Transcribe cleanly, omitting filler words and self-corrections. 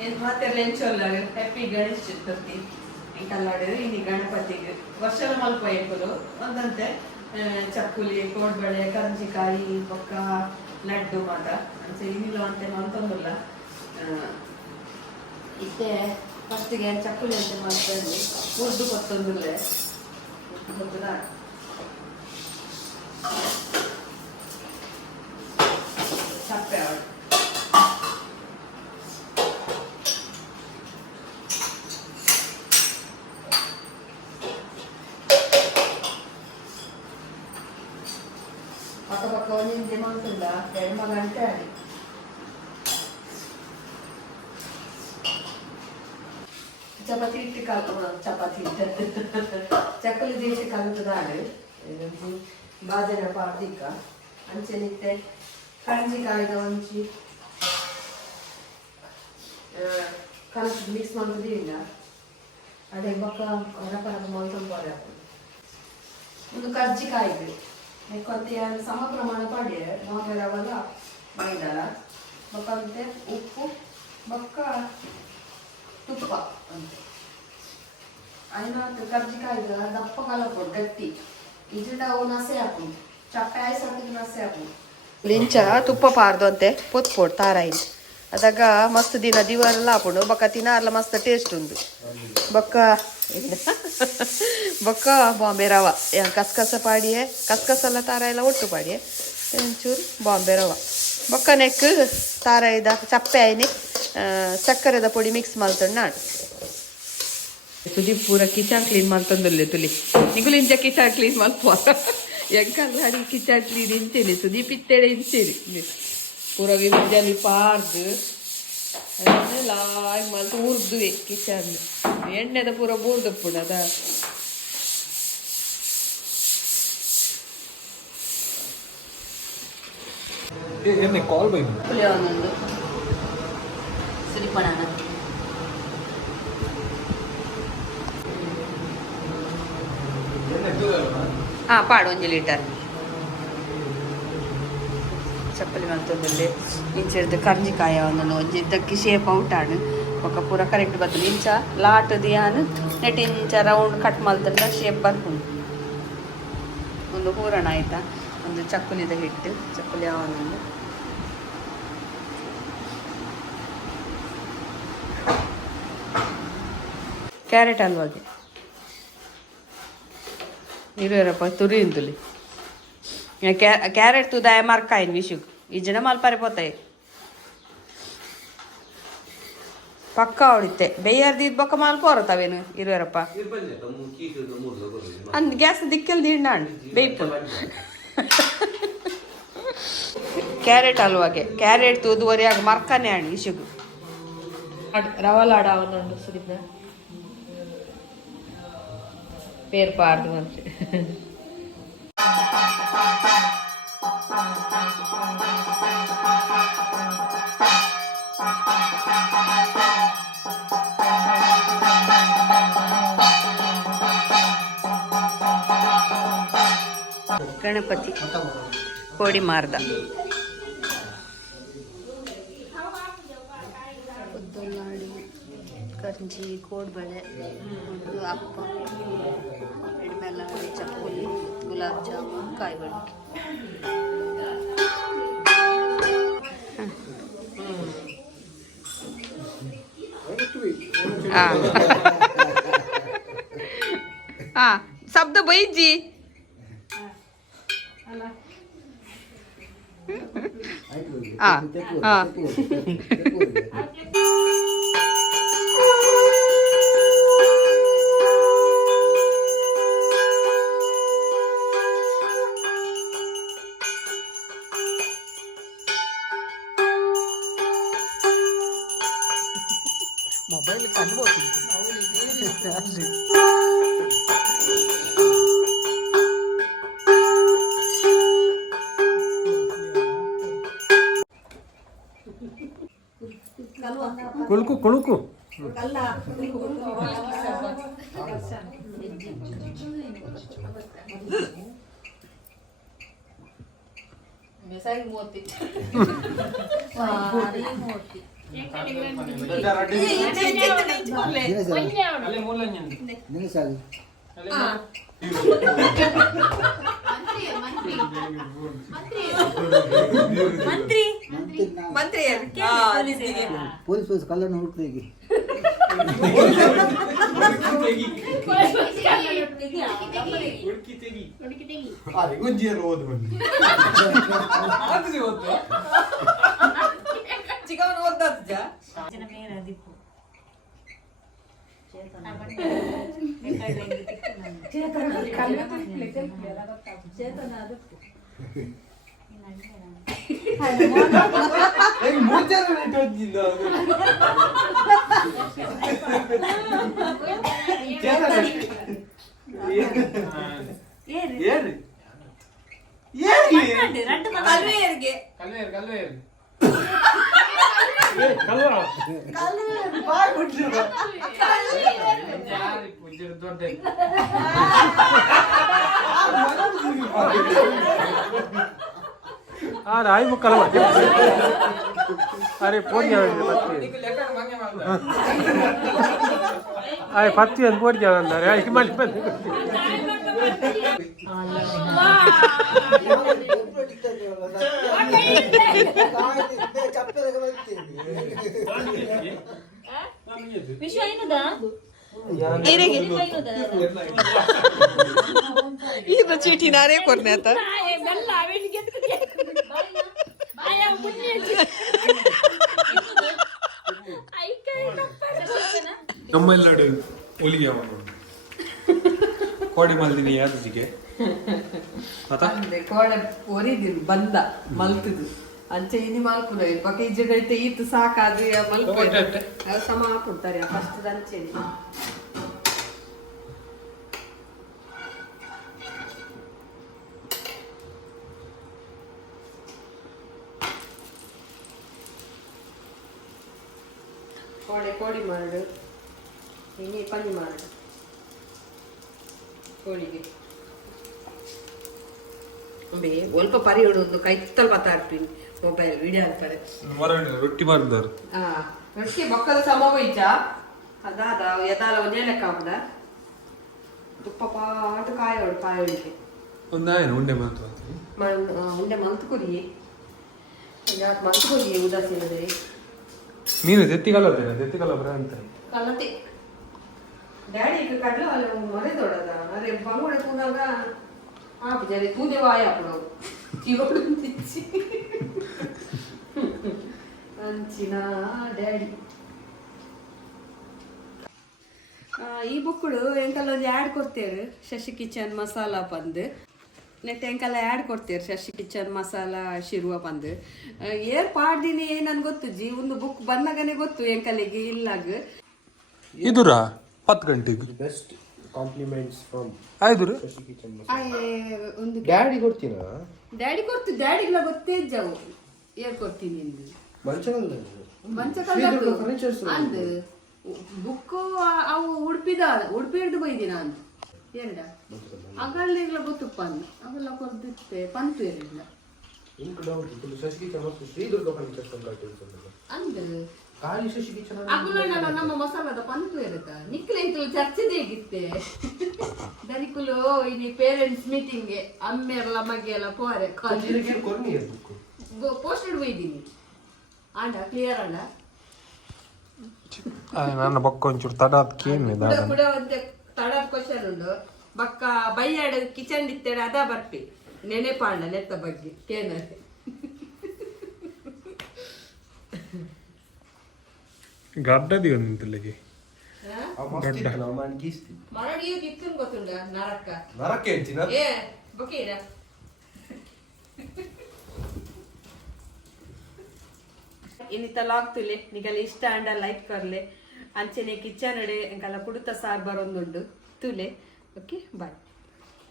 Happy Ganesh Chaturthi ఇంకల్లాడు ఇది గణపతికి వర్షాలు మలిపోయేప్పుడు అందంతే చక్కులి కోడిబಳೆ కరంజికాయి బొక్క లడ్డు మాట అంటే ఇందులో అంతే మంతొందుల ఇస్తే ఫస్ట్ಗೆ చక్కులి అంటే మంతంది ఉర్దు కొత్తందులే పొద్దున చప్పాడు పక్క ఏమంటుందా ఎడమగంటే అది చపాతీ ఇట్టి చపాతీ చక్కలు చేసి కలుపుతాడు బాజన పాటిక అంచెనిస్తే కరంజికాయగా ఉంచి కలుపు మిక్స్ ಮಾಡ್ತದೆ ಇಲ್ಲ ಅದೇ ಬೊಕ್ಕ ರಕರಕ ಮೊಲ್ತಂ ಪೋರೆ ಒಂದು ಕರ್ಜಿಕಾಯಿಗೆ ಕೊಂತ ಸಮ ಪ್ರಮಾಣ ಪಡಿ ಮೊಗರವಲ್ಲ ಮೈದಾಲ ಬೊಕ್ಕಂತೆ ಉಪ್ಪು ಬೊಕ್ಕ ತುಪ್ಪ ಅಂತ అయిన కర్జికాయగా దప్ప కలపడు గట్టి ఇజుండ ఓ నసే ಹಾಕು ಚಪ್ಪೆ ಐಸತ್ತಿಗೆ ನಸೆ ಹಾಕು ಲಿಂಚ ತುಪ್ಪ ಪಾರ್ದು ಅಂತೆ ಪೊತ್ ಪೋಡ್ ತಾರಾಯಿ ಅದಾಗ ಮಸ್ತ್ ದಿನ ದಿವಾರೆಲ್ಲ ಹಾಕೊಂಡು ಬೊಕ್ಕ ತಿನ್ನಾರ್ಲ ಮಸ್ತ್ ಟೇಸ್ಟ್ ಉಂದು ಬೊಕ್ಕ ಬೊಕ್ಕ ಬಾಂಬೆ ರವ ಕಸ್ಕಸ ಪಾಡಿಯೇ ಕಸ್ಕಸಲ್ಲ ತಾರ ಎಲ್ಲ ಒಟ್ಟು ಪಾಡಿಯೇ ಒಂಚೂರು ಬಾಂಬೆ ರವ ಬೊಕ್ಕ ನೆಕ್ ತಾರಾಯಿದ ಚಪ್ಪೆ ಆಯ್ನಿ ಚಕ್ಕರೆದ ಪುಡಿ ಮಿಕ್ಸ್ ಮಾಡ್ತಂಡು ನಾನು ಸುದೀಪ್ ಪೂರ ಕಿಚನ್ ಕ್ಲೀನ್ ಮಾಡ್ತಂದಲ್ಲೇ ತುಲಿ ನಿಗುಲು ಇಂಚ ಕಿಚನ್ ಕ್ಲೀನ್ ಮಾಡ್ಪುವ ಎಂಕಲ್ಲಾಡಿ ಕಿಚನ್ ಕ್ಲೀನ್ ಇಂಚೇನಿ ಸುದೀಪ್ ಇತ್ತೇಳೆ ಇಂಚೇನಿ ಪೂರ ವಿಮಜಲಿ ಪಾರ್ದು ಲಾಯ್ ಮಲ್ತು ಉರ್ದುವೆ ಕಿಚನ್ ಎಣ್ಣೆದ ಪೂರ ಬೂರ್ದಪ್ಪುಡ ಅದ ಎಣ್ಣೆ ಕಾಲ್ ಬೈ ಪುಳಿಯೋನೊಂದು ಸುಲಿಪಣನ ಪಾಡು 1 ಲೀಟರ್ ಚಪ್ಪಲಿ ಮಂತೊಂದುಲ್ಲೆ ಇಂಚೆರ್ದು ಕರ್ಜಿಕಾಯ ಒಂದೊಂದು ಒಂಜಿ ಇದ್ದಕ್ಕೆ ಶೇಪ್ ಔಟ್ ಆಡು ಒಕ್ಕ ಪೂರ ಕರೆಕ್ಟ್ ಬರ್ತದೆ ಇಂಚ ಲಾಟ್ ದಿಯಾನು ನೆಟ್ ಇಂಚ ರೌಂಡ್ ಕಟ್ ಮಲ್ತಂಡ ಶೇಪ್ ಬರ್ಕೊಂಡು ಒಂದು ಹೂರಣ ಆಯ್ತಾ ಒಂದು ಚಕ್ಕುಲಿದ ಹಿಟ್ಟು ಚಕ್ಕುಲಿ ಒಂದೊಂದು ಕ್ಯಾರೆಟ್ ಹಲ್ವಾಗೆ ಇರುವರಪ್ಪ ತುರಿ ಇಂದುಲಿ ಕ್ಯಾರೆಟ್ ತುದಾಯ ಮರ್ಕಾಯಿನ್ ವಿಷುಗ್ ಈ ಜನ ಮಲ್ಪಾರಿపోతాయి ಪಕ್ಕ ಹೊಡಿತೆ ಬೇಯರ್ದಿದ್ ಬೊಕ್ಕ ಮಲ್ಪೋರತಾವೇನು ಇರುವರಪ್ಪ ಅಂದ್ ಗ್ಯಾಸ್ ದಿಕ್ಕಲ್ ದಿಣ್ಣಾಣ್ ಬೇಯ್ಪು ಕ್ಯಾರೆಟ್ ಹಲ್ವಾಗೆ ಕ್ಯಾರೆಟ್ ತೂದುವರಿಯಾಗ ಮರ್ಕಾನೆ ಆಣ್ ವಿಷುಗ್ ರವಾ ಲಾಡ ಅವನೊಂದು ಸುರಿದ పేరు పార్దు మంచి ಗಣಪತಿ ಕೋಡಿ ಮಾರ್ದ ಕರ್ಜಿ ಕೋಡ್ಬಳೆ ಅಪ್ಪ ಎಡ್ಮೆಲ್ಲ ಚಕ್ಕುಲಿ ಗುಲಾಬ್ ಜಾಮೂನ್ ಕಾಯಿಬಳ್ಳಿ शब्द बईजी ಮೊಬೈಲ್ ಕನ್ಬೋತೀನಿ ಕುಳುಕು ಕುಳುಕು ಮೂರ್ತಿ ಮಂತ್ರಿ ಪೊಲೀಸ್ ಕಲ್ಲನ್ನು ಹುಡುಕ್ತೀವಿ ಚಿಕ್ಕವನು ಓದ್ದಜ್ಜ आई मुक्कल अरे पोड़ी अरे पत्ती अंद पोड़ी जावंदारे आई मल्ली बंद ವಿಶ್ವ ಏನದಾ ಇದು ಚೀಟಿ ನಾರೇ ಕೊಡ್ನೆ ಆತ ನಮ್ಮೆಲ್ಲಡು ಒಲಿಗೆ ಕೋಡಿ ಮಲ್ದಿನಿ ಯಾದಿಗೆ ಕೋಡೆ ಒರಿದಿರು ಬಂದ ಮಲ್ತದು ಅಂಚೆ ಇನಿ ಮಲ್ಪುನ ಪಕ್ಕ ಇಜ್ಜಗೈತೆ ಈತು ಸಾಕಾದ್ರೆ ಮಲ್ಪು ಸಮ ಹಾಕೊಡ್ತಾರೆ ಫಸ್ಟ್ ಅಂಚೆ ಕೋಡಿ ಮಾಡು ಹಿಂಗೆ ಪನ್ನಿ ಮಾಡು ಕೋಳಿಗೆ ಬೇ ಸ್ವಲ್ಪ ಪರಿಯೋಡು ಒಂದು ಕೈ ತಲ್ ಬತ್ತಾಡ್ತೀನಿ ಮೊಬೈಲ್ ವಿಡಿಯೋ ಅಂತಾರೆ ರೊಟ್ಟಿ ಮಾಡಿದಾರು ರೊಟ್ಟಿ ಬೊಕ್ಕದ ಸಮ ಹೋಯ್ತ ಅದಾದ ಎದಾಲ ಒಂದೇ ಲೆಕ್ಕ ಹಾಕುದ ತುಪ್ಪ ಪಾಟು ಕಾಯೋಳಿಗೆ ಒಂದಾಯನ ಉಂಡೆ ಮಾತು ಉಂಡೆ ಮಂತ್ ಕೊಡಿ ಮಂತ್ ಕೊಡಿ ಉದಾಸೀನದೆ ನೀನು ದೆತ್ತಿಗಲ್ಲ ಬರ ಅಂತ ಕಲ್ಲತೆ ಡ್ಯಾಡಿ ಈಗ ಕಡ್ಲ ಅಲ್ಲ ಮರೆ ದೊಡ್ಡದ ಅರೆ ಬಂಗುಡೆ ಕೂನಾಗ ಆಪು ಜರಿ ತೂದೆ ವಾಯ ಅಪ್ಪಡು ಚಿಗೋಡು ತಿಚ್ಚಿ ಅಂಚಿನ ಡ್ಯಾಡಿ ಈ ಬುಕ್ಕಳು ಎಂಕಲ್ಲ ಒಂದು ಆ್ಯಡ್ ಕೊಡ್ತೇವೆ ಶಶಿ ಕಿಚನ್ ಮಸಾಲ ಬಂದು ನೆಟ್ ಎಂಕಲ್ಲ ಆ್ಯಡ್ ಕೊಡ್ತೇವೆ ಶಶಿ ಕಿಚನ್ ಮಸಾಲ ಶಿರುವ ಬಂದು ಏರ್ ಪಾಡ್ದಿನಿ ನನ್ಗೆ ಗೊತ್ತು ಜಿ ಒಂದು ಬುಕ್ ಬಂದಾಗನೇ ಗೊತ್ತು ಎಂಕಲ್ಲಿಗೆ ಇಲ್ಲಾಗ ಇದುರಾ 10 ಗಂಟೆಗೆ ಬೆಸ್ಟ್ ಕಾಂಪ್ಲಿಮೆಂಟ್ಸ್ ಫ್ರಮ್ ಆಯ್ದುರು ಒಂದು ಡ್ಯಾಡಿ ಕೊಡ್ತೀನಾ ಡ್ಯಾಡಿ ಕೊಡ್ತು ಡ್ಯಾಡಿಗೆಲ್ಲ ಗೊತ್ತೇ ಜಾವು ಏರ್ ಕೊಡ್ತೀನಿ ಎಂದು ಮಂಚಕಲ್ಲು ಅಂದು ಬುಕ್ ಅವು ಉಡುಪಿ ಹಿಡ್ದು ಬೈದಿನ ಅಂತ ಎರಡ ಅಗಲ್ಲ ಗೊತ್ತುಪ್ಪ ಅಂದ ಅವೆಲ್ಲ ಕೊರ್ದಿತ್ತೆ ಪಂತು ಎರಡಿಲ್ಲ ಅಂದು ಅಗುಲಣ್ಣ ನಮ್ಮ ಮಸಾಲದ ಪಂತು ಇರುತ್ತ ನಿಕ್ಲೆಂಕಲು ಚರ್ಚೆದೇ ಆಗಿತ್ತೆ ದರಿಕುಲು ಇನಿ ಪೇರೆಂಟ್ಸ್ ಮೀಟಿಂಗ್ ಅಮ್ಮೆರ್ಲ ಮಗ್ಗೆಲ್ಲ ಪೋರೆ ಪೋಸ್ಟೆಡ್ ಬೈದೀನಿ ಆಂಡ ಕ್ಲಿಯರ್ ಅಲ್ಲ ನನ್ನ ಬೊಕ್ಕ ಒಂಚೂರು ತಡಾದ ಕೇನೆ ಕೂಡ ಒಂದು ತಡದ ಕ್ವಶನ್ ಉಂಡು ಬಕ್ಕ ಬೈಯಾಡ ಕಿಚನ್ ಇತ್ತೇಡ ಅದ ಬರ್ಪಿ ನೆನೆಪಾಂಡ ನೆತ್ತ ಬಗ್ಗೆ ಕೇನ ಗಡ್ಡದಿ ಒಂದಿಲ್ಲಿಗೆ ಮರಡಿಯು ತಿತ್ತುನ್ ಗೊತ್ತುಂಡ ನರಕ್ಕ ಏ ಬಕೀರ ಇನ್ನಿತ ಲಾಗ್ ತುಲೆ ನಿಗಲ ಇಷ್ಟ ಅಂಡ ಲೈಕ್ ಕರ್ಲೆ ಅಂಚೆನೆ ಕಿಚನ್ ಅಡೆ ಎಂಕಲ್ಲ ಕುಡುತ ಸಾರ್ ಬರೋಂದುಂಡು ತುಲೆ ಓಕೆ ಬಾಯ್.